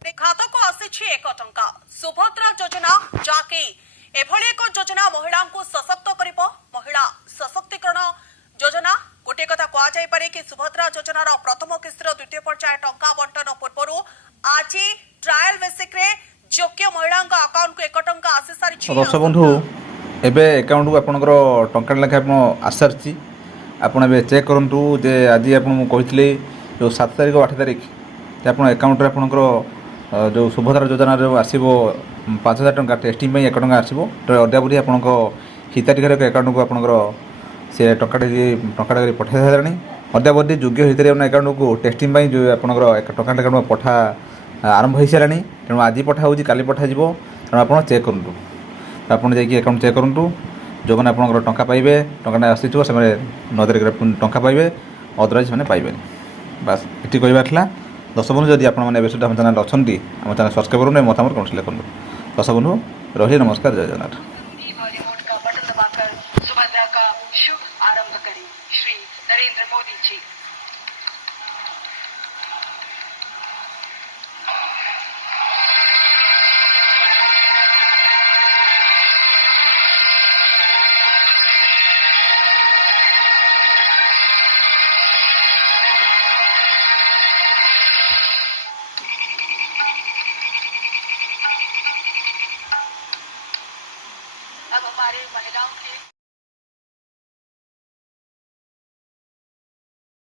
ଖାତାକୁ ଆସିଛି 1 ଟଙ୍କା ସୁଭଦ୍ରା ଯୋଜନା ଯାକି ଏଭଳି ଏକ ଯୋଜନା ମହିଳାଙ୍କୁ ସଶକ୍ତ କରିବ। ମହିଳା ସଶକ୍ତିକରଣ ଯୋଜନା ଗୋଟିଏ କଥା କୁହାଯାଇପାରେ କି ସୁଭଦ୍ରା ଯୋଜନାର ପ୍ରଥମ କିସ୍ତିର ଦ୍ୱିତୀୟ ପର୍ଯ୍ୟାୟ ଟଙ୍କା ବଣ୍ଟନ ପୂର୍ବରୁ ଆଜି ଟ୍ରାଏଲ ବେସିକ୍ରେ ଯୋଗ୍ୟ ମହିଳାଙ୍କ ଆକାଉଣ୍ଟକୁ 1 ଟଙ୍କା ଆସି ସାରିଛି। ଦର୍ଶକ ବନ୍ଧୁ ଏବେ ଆକାଉଣ୍ଟକୁ ଆପଣଙ୍କର ଟଙ୍କା ଲେଖା ଆପଣ ଆସିସାରିଛି। ଆପଣ ଏବେ ଚେକ୍ କରନ୍ତୁ ଯେ ଆଜି ଆପଣ ମୁଁ କହିଥିଲି ଯେଉଁ 7 ତାରିଖ 8 ତାରିଖ ଯେ ଆପଣ ଆକାଉଣ୍ଟରେ ଆପଣଙ୍କର ଯେଉଁ ସୁଭଦ୍ରା ଯୋଜନାରେ ଆସିବ 5,000 ଟଙ୍କା ଟେଷ୍ଟିଂ ପାଇଁ 1 ଟଙ୍କା ଆସିବ। ଅଦ୍ୟାବଧି ଆପଣଙ୍କ ହିତାଧିକାରୀ ଆକାଉଣ୍ଟକୁ ଆପଣଙ୍କର ସେ ଟଙ୍କାଟି ପଠାଇ ସାରିଲାଣି। ଅଦ୍ୟାବଧି ଯୋଗ୍ୟ ହିତାଧିକାରୀ ଆକାଉଣ୍ଟକୁ ଟେଷ୍ଟିଂ ପାଇଁ ଯେଉଁ ଆପଣଙ୍କର ଟଙ୍କା ପଠା ଆରମ୍ଭ ହୋଇସାରିଲାଣି। ତେଣୁ ଆଜି ପଠା ହେଉଛି, କାଲି ପଠାଯିବ। ତେଣୁ ଆପଣ ଚେକ୍ କରନ୍ତୁ, ଆପଣ ଯାଇକି ଆକାଉଣ୍ଟ ଚେକ୍ କରନ୍ତୁ। ଯେଉଁମାନେ ଆପଣଙ୍କର ଟଙ୍କା ପାଇବେ, ଟଙ୍କାଟା ଆସିଥିବ ସେମାନେ 9 ତାରିଖରେ ଟଙ୍କା ପାଇବେ, ଅଦରୱାଇଜ୍ ସେମାନେ ପାଇବେନି। ବାସ୍ ଏଠି କହିବାର ଥିଲା। ଦର୍ଶକ ବନ୍ଧୁ ଯଦି ଆପଣମାନେ ଏବେ ସୁଦ୍ଧା ଆମ ଚ୍ୟାନେଲ୍ ଅଛନ୍ତି, ଆମ ଚ୍ୟାନେଲ୍ ସବସ୍କ୍ରାଇବ୍ କରନ୍ତୁ, ମତାମତ କମେଣ୍ଟ ଲେଖନ୍ତୁ। ଦର୍ଶକ ବନ୍ଧୁ ରହିଲି, ନମସ୍କାର, ଜୟ ଜଗନ୍ନାଥ। और रिमोट का बटन दबाकर सुभद्रा का शुभ आरंभ करें। श्री नरेंद्र मोदी जी। अब हमारे महिलाओं के